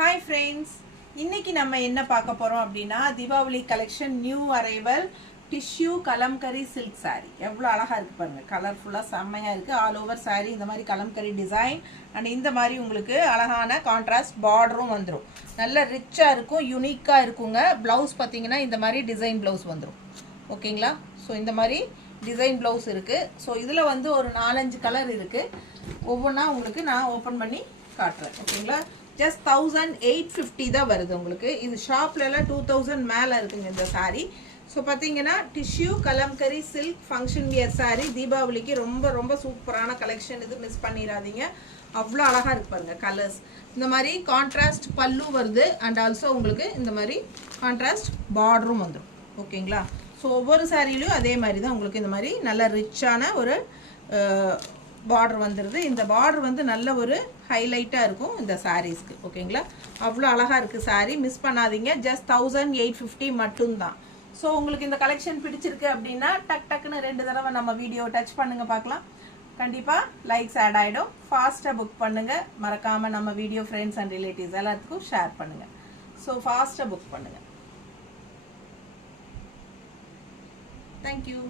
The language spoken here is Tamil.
Hi friends, இன்னைக்கு நம்ம என்ன பார்க்க போறோம் அப்படினா Deepavali collection new arrival tissue kalamkari silk saree. எவ்வளவு அழகா இருக்கு பாருங்க. கலர்ஃபுல்லா செம்மையா இருக்கு. ஆல் ஓவர் saree இந்த மாதிரி கலம்கரி டிசைன் அண்ட் இந்த மாதிரி உங்களுக்கு அழகான கான்ட்ராஸ்ட் பார்டரும் வந்துரும். நல்ல ரிச்சா இருக்கும், யூனிக்கா இருக்குங்க. ப்ளவுஸ் பாத்தீங்கன்னா இந்த மாதிரி டிசைன் ப்ளவுஸ் வந்துரும். ஓகேங்களா? சோ இந்த மாதிரி டிசைன் ப்ளவுஸ் இருக்கு. சோ இதுல வந்து ஒரு 4-5 கலர் இருக்கு. ஒவ்வொண்ணா உங்களுக்கு நான் ஓபன் பண்ணி காட்டுறேன். ஓகேங்களா? just 1850 தான் வருது உங்களுக்கு. இது ஷாப்ல எல்லாம் 2000 மேல இருக்குங்க இந்த saree. சோ பாத்தீங்கன்னா tissue kalamkari silk function wear saree தீபாவளிக்கு ரொம்ப ரொம்ப சூப்பரான கலெக்ஷன். இது மிஸ் பண்ணிராதீங்க. அவ்வளவு அழகா இருக்கு பாருங்க கலர்ஸ். இந்த மாதிரி கான்ட்ராஸ்ட் பல்லு வருது அண்ட் ஆல்சோ உங்களுக்கு இந்த மாதிரி கான்ட்ராஸ்ட் பார்டரும் வந்துரும். ஓகேங்களா? சோ ஒவ்வொரு சாரியிலயும் அதே மாதிரி தான் உங்களுக்கு இந்த மாதிரி நல்ல ரிச்சான ஒரு பார்டர் வந்துருது. இந்த பார்டர் வந்து நல்ல ஒரு ஹைலைட்டா இருக்கும் இந்த சாரீஸ்க்கு. ஓகேங்களா? அவ்வளவு அழகா இருக்கு saree, மிஸ் பண்ணாதீங்க. just 1850 மட்டும் தான். சோ உங்களுக்கு இந்த கலெக்ஷன் பிடிச்சிருக்கு அப்படினா டக் டக்னு 2 தடவை நம்ம வீடியோ டச் பண்ணுங்க பார்க்கலாம். கண்டிப்பா லைக்ஸ் ஆட் ஆயிடும். ஃபாஸ்டா புக் பண்ணுங்க. மறக்காம நம்ம வீடியோ ஃப்ரெண்ட்ஸ் அண்ட் ரிலேட்டிவ்ஸ் எல்லாத்துக்கும் ஷேர் பண்ணுங்க. சோ ஃபாஸ்டா புக் பண்ணுங்க. Thank you.